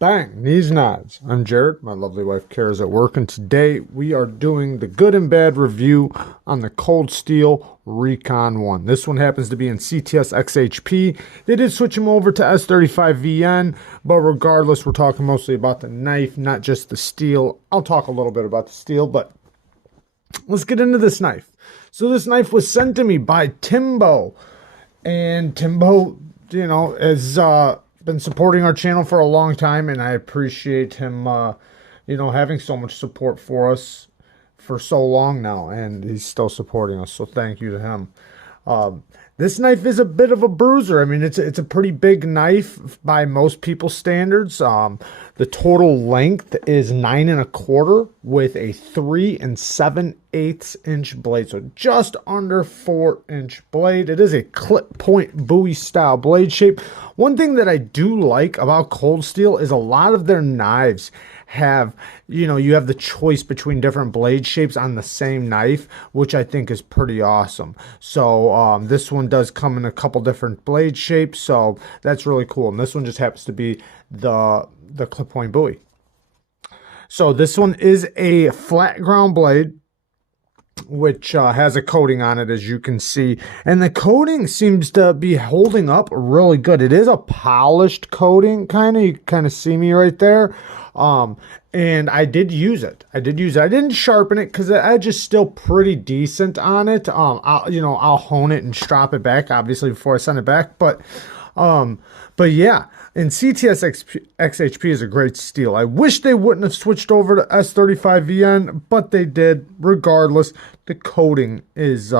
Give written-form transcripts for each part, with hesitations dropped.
Bang, knees nods. I'm Jared. My lovely wife Kara's at work, and today we are doing the good and bad review on the Cold Steel Recon 1. This one happens to be in CTS XHP. They did switch him over to S35VN, but regardless, we're talking mostly about the knife, not just the steel. I'll talk a little bit about the steel, but let's get into this knife. So this knife was sent to me by Timbo, and Timbo, is been supporting our channel for a long time, and I appreciate him having so much support for us for so long now, and he's still supporting us, so thank you to him. This knife is a bit of a bruiser. I mean, it's a pretty big knife by most people's standards. The total length is 9 1/4 with a 3 7/8 inch blade, so just under 4-inch blade. It is a clip point Bowie style blade shape. One thing that I do like about Cold Steel is a lot of their knives have, you have the choice between different blade shapes on the same knife, which I think is pretty awesome. So this one does come in a couple different blade shapes, so that's really cool. And this one just happens to be the clip point Bowie. So this one is a flat ground blade, which has a coating on it, as you can see, and the coating seems to be holding up really good. It is a polished coating, you kind of see me right there. And I did use it. I didn't sharpen it because I just still pretty decent on it. I'll hone it and strop it back, obviously, before I send it back. But yeah, and CTS XHP is a great steel. I wish they wouldn't have switched over to S35VN, but they did. Regardless, the coating is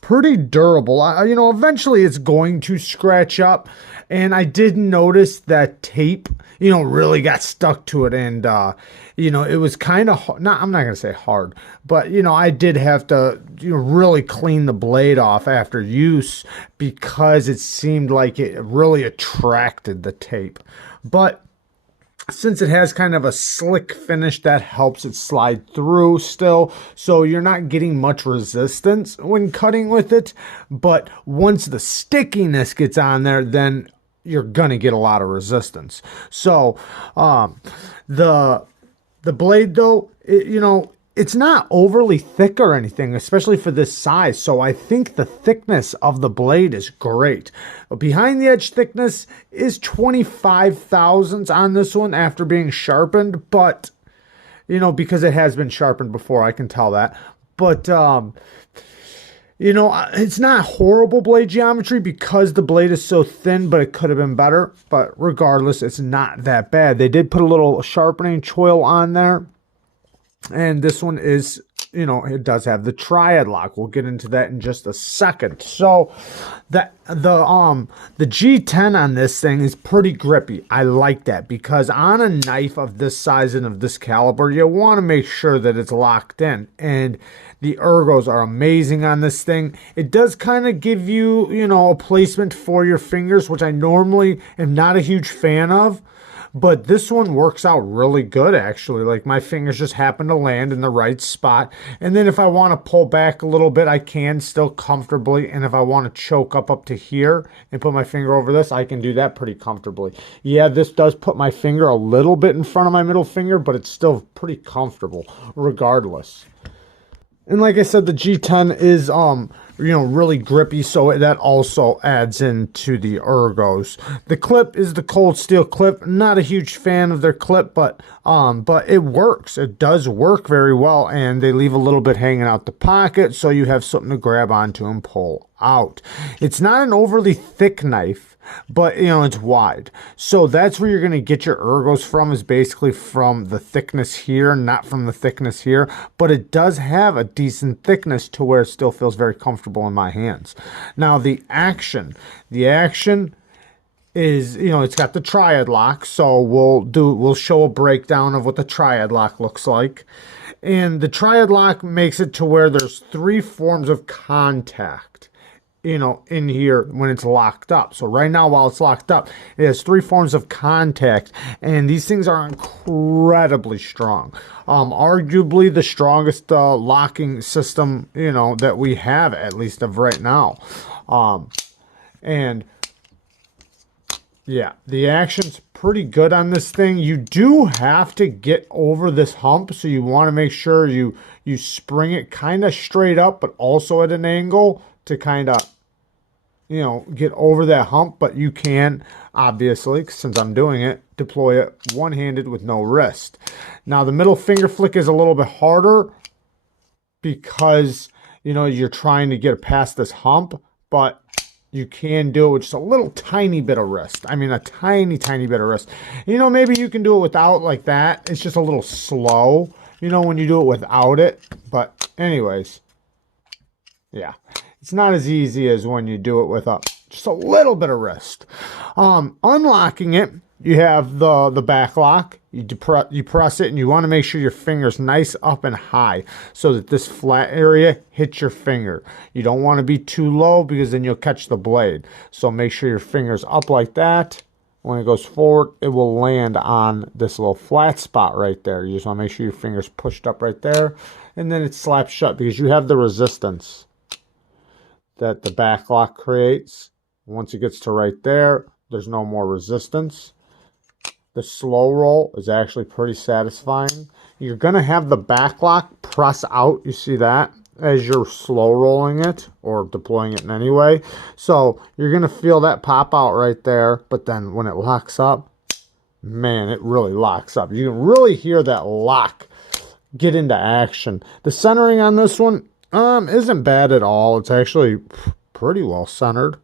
pretty durable. Eventually it's going to scratch up, and I did notice that tape, really got stuck to it, and it was kind of I'm not gonna say hard, but I did have to really clean the blade off after use because it seemed like it really attracted the tape. But since it has kind of a slick finish, that helps it slide through still, so you're not getting much resistance when cutting with it. But once the stickiness gets on there, then you're gonna get a lot of resistance. So the blade, though, it's not overly thick or anything, especially for this size. So I think the thickness of the blade is great. Behind the edge thickness is 25 thousandths on this one after being sharpened, but because it has been sharpened before, I can tell that. But it's not horrible blade geometry because the blade is so thin, but it could have been better. But regardless, it's not that bad. They did put a little sharpening choil on there. And this one is, it does have the triad lock. We'll get into that in just a second. So the G10 on this thing is pretty grippy. I like that because on a knife of this size and of this caliber, you want to make sure that it's locked in. And the Ergos are amazing on this thing. It does kind of give you, a placement for your fingers, which I normally am not a huge fan of. But this one works out really good, actually. Like, my fingers just happen to land in the right spot. And then if I want to pull back a little bit, I can still comfortably. And if I want to choke up to here and put my finger over this, I can do that pretty comfortably. Yeah, this does put my finger a little bit in front of my middle finger, but it's still pretty comfortable regardless. And like I said, the G10 is really grippy, so that also adds into the Ergos. The clip is the Cold Steel clip. Not a huge fan of their clip, but it works. It does work very well, and they leave a little bit hanging out the pocket, so you have something to grab onto and pull out. It's not an overly thick knife, but it's wide, so that's where you're going to get your Ergos from, is basically from the thickness here, not from the thickness here. But it does have a decent thickness to where it still feels very comfortable in my hands. Now the action is, it's got the triad lock, so we'll show a breakdown of what the triad lock looks like. And the triad lock makes it to where there's 3 forms of contact in here when it's locked up. So right now, while it's locked up, it has 3 forms of contact, and these things are incredibly strong. Arguably the strongest locking system, that we have, at least of right now. And Yeah, the action's pretty good on this thing. You do have to get over this hump, so you want to make sure you spring it kind of straight up, but also at an angle to kind of, you know, get over that hump. But you can, obviously, since I'm doing it, deploy it one-handed with no wrist. Now, the middle finger flick is a little bit harder because, you know, you're trying to get past this hump, but you can do it with just a little tiny bit of wrist. I mean, a tiny, tiny bit of wrist. You know, maybe you can do it without like that. It's just a little slow, you know, when you do it without it. But anyways, yeah, it's not as easy as when you do it with just a little bit of wrist. Unlocking it, you have the back lock. You press it, and you want to make sure your finger's nice up and high so that this flat area hits your finger. You don't want to be too low because then you'll catch the blade. So make sure your finger's up like that. When it goes forward, it will land on this little flat spot right there. You just want to make sure your finger's pushed up right there, and then it slaps shut because you have the resistance that the back lock creates. Once it gets to right there, there's no more resistance. The slow roll is actually pretty satisfying. You're going to have the back lock press out. You see that as you're slow rolling it or deploying it in any way. So you're going to feel that pop out right there. But then when it locks up, man, it really locks up. You can really hear that lock get into action. The centering on this one isn't bad at all. It's actually pretty well centered.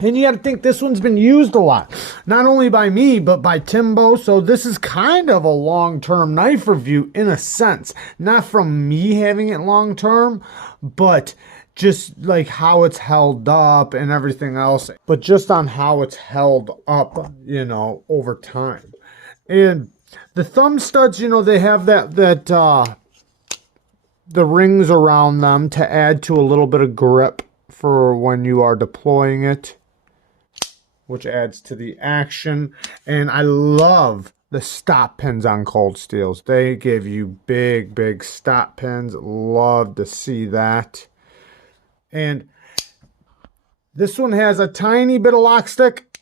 And you got to think this one's been used a lot, not only by me, but by Timbo. So this is kind of a long-term knife review in a sense, not from me having it long-term, but just like how it's held up and everything else, but just on how it's held up, you know, over time. And the thumb studs, you know, they have the rings around them to add to a little bit of grip for when you are deploying it, which adds to the action. And I love the stop pins on Cold Steels. They give you big, big stop pins. Love to see that. And this one has a tiny bit of lock stick.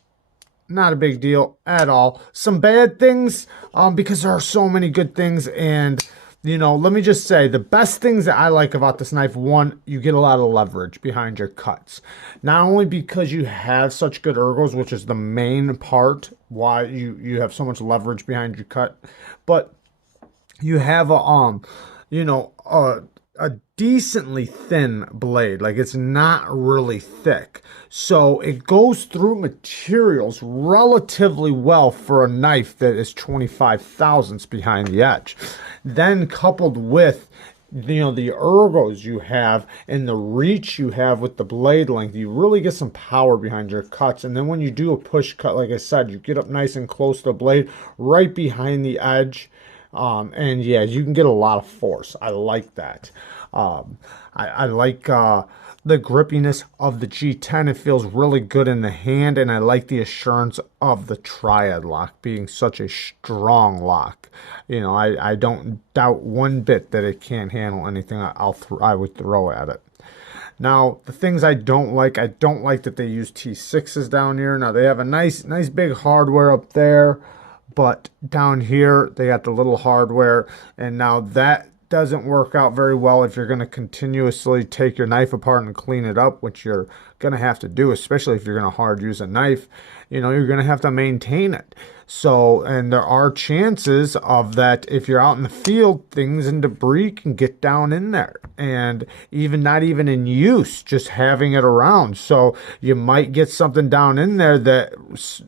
Not a big deal at all. Some bad things, because there are so many good things. And you know, let me just say, the best things that I like about this knife, one, you get a lot of leverage behind your cuts. Not only because you have such good ergos, which is the main part why you have so much leverage behind your cut, but you have a decently thin blade. Like, it's not really thick. So it goes through materials relatively well for a knife that is 25 thousandths behind the edge. Then coupled with, you know, the ergos you have and the reach you have with the blade length, you really get some power behind your cuts. And then when you do a push cut, like I said, you get up nice and close to the blade, right behind the edge. And yeah, you can get a lot of force. I like that. I like the grippiness of the G10. It feels really good in the hand, and I like the assurance of the triad lock being such a strong lock. You know, I don't doubt one bit that it can't handle anything I would throw at it. Now, the things I don't like that they use T6s down here. Now, they have a nice big hardware up there, but down here they got the little hardware, and now that doesn't work out very well if you're going to continuously take your knife apart and clean it up, which you're going to have to do, especially if you're going to hard use a knife. You know, you're going to have to maintain it. So, and there are chances of that if you're out in the field, things and debris can get down in there, and even not even in use, just having it around. So you might get something down in there that,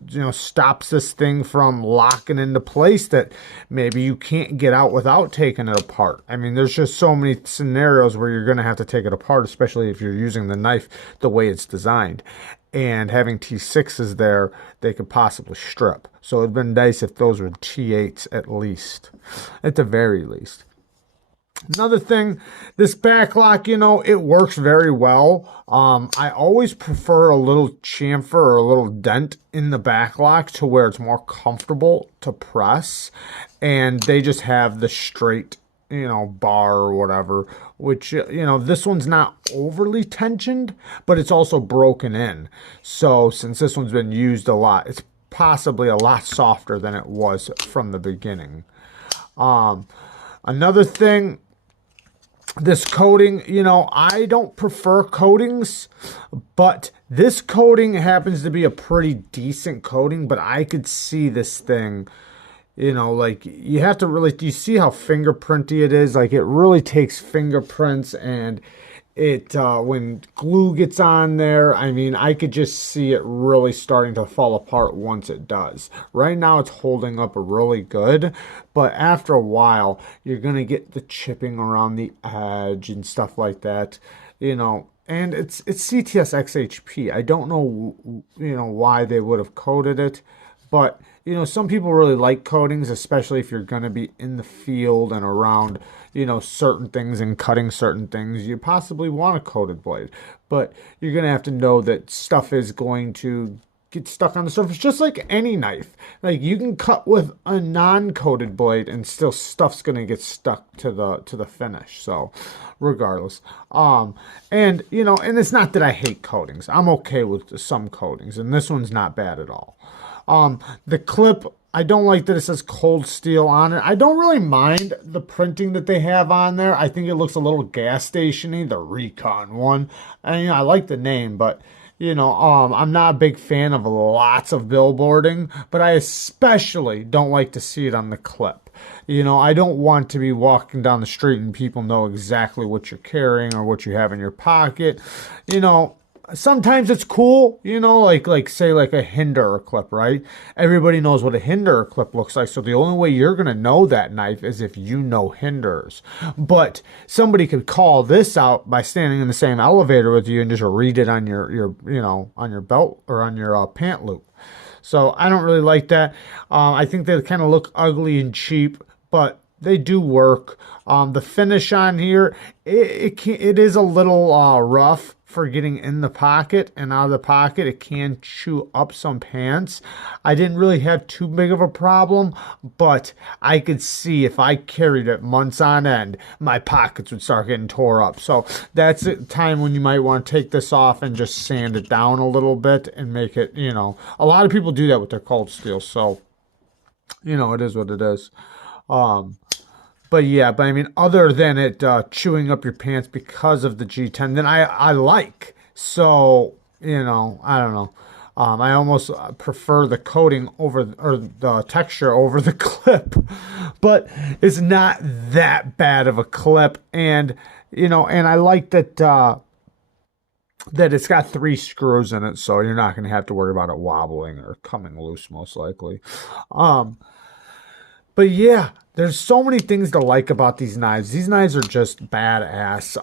you know, stops this thing from locking into place that maybe you can't get out without taking it apart. I mean, there's just so many scenarios where you're going to have to take it apart, especially if you're using the knife the way it's designed. And having T6s there, they could possibly strip. So it'd been nice if those were T8s at least, at the very least. Another thing, this back lock, you know, it works very well. I always prefer a little chamfer or a little dent in the back lock to where it's more comfortable to press. And they just have the straight bar or whatever, which, this one's not overly tensioned, but it's also broken in. So since this one's been used a lot, it's possibly a lot softer than it was from the beginning. Another thing, this coating, I don't prefer coatings, but this coating happens to be a pretty decent coating, but I could see this thing, like you have to really, you see how fingerprinty it is? Like it really takes fingerprints, and it, when glue gets on there, I mean, I could just see it really starting to fall apart once it does. Right now it's holding up really good, but after a while, you're going to get the chipping around the edge and stuff like that, and it's CTS XHP. I don't know, why they would have coated it, but some people really like coatings, especially if you're going to be in the field and around, certain things and cutting certain things. You possibly want a coated blade, but you're going to have to know that stuff is going to get stuck on the surface, just like any knife. Like you can cut with a non-coated blade and still stuff's going to get stuck to the finish. So regardless, and it's not that I hate coatings. I'm okay with some coatings, and this one's not bad at all. The clip, I don't like that it says cold steel on it. I don't really mind the printing that they have on there. I think it looks a little gas station-y, the Recon one. And I like the name, but I'm not a big fan of lots of billboarding, but I especially don't like to see it on the clip. I don't want to be walking down the street and people know exactly what you're carrying or what you have in your pocket. Sometimes it's cool, like say like a Hinderer clip, right? Everybody knows what a Hinderer clip looks like. So the only way you're going to know that knife is if you know Hinderers. But somebody could call this out by standing in the same elevator with you and just read it on your on your belt or on your pant loop. So I don't really like that. I think they kind of look ugly and cheap, but they do work. The finish on here, it is a little rough for getting in the pocket and out of the pocket. It can chew up some pants. I didn't really have too big of a problem, but I could see if I carried it months on end, my pockets would start getting tore up. So that's a time when you might want to take this off and just sand it down a little bit and make it, a lot of people do that with their cold steel. So, it is what it is. But I mean, other than it chewing up your pants because of the G10, then I like. So, I don't know. I almost prefer the coating over, or the texture over the clip. But it's not that bad of a clip. And, and I like that that it's got 3 screws in it, so you're not going to have to worry about it wobbling or coming loose, most likely. But there's so many things to like about these knives. These knives are just badass.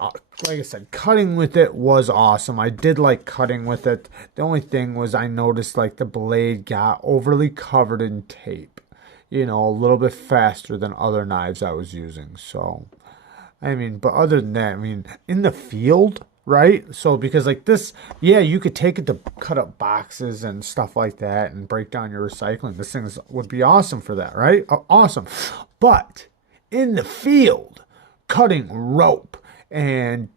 Like I said, cutting with it was awesome. I did like cutting with it. The only thing was I noticed like the blade got overly covered in tape. A little bit faster than other knives I was using. So, I mean, but other than that, I mean, in the field, right? So because like this, you could take it to cut up boxes and stuff like that and break down your recycling. This thing would be awesome for that, right? Awesome. But in the field, cutting rope and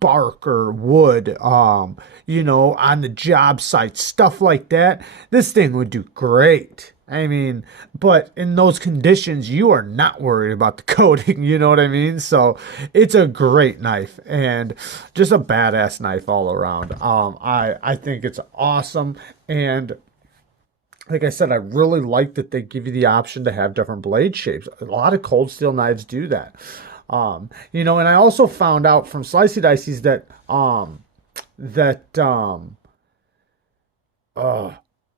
bark or wood, on the job site, stuff like that, this thing would do great. I mean, but in those conditions, you are not worried about the coating, you know what I mean? So it's a great knife and just a badass knife all around. I think it's awesome. And like I said, I really like that they give you the option to have different blade shapes. A lot of cold steel knives do that. And I also found out from Slicey Dicey's that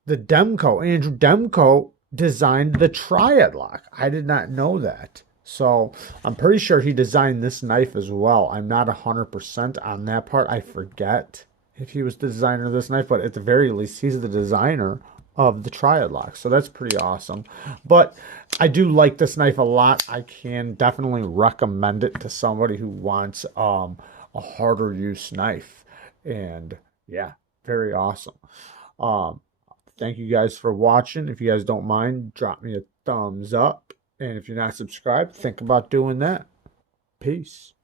the Demko, Andrew Demko, designed the triad lock. I did not know that. So I'm pretty sure he designed this knife as well. I'm not 100% on that part. I forget if he was the designer of this knife, but at the very least, he's the designer of the triad lock. So that's pretty awesome. But I do like this knife a lot. I can definitely recommend it to somebody who wants a harder use knife. And very awesome. Thank you guys for watching. If you guys don't mind, drop me a thumbs up. And if you're not subscribed, think about doing that. Peace.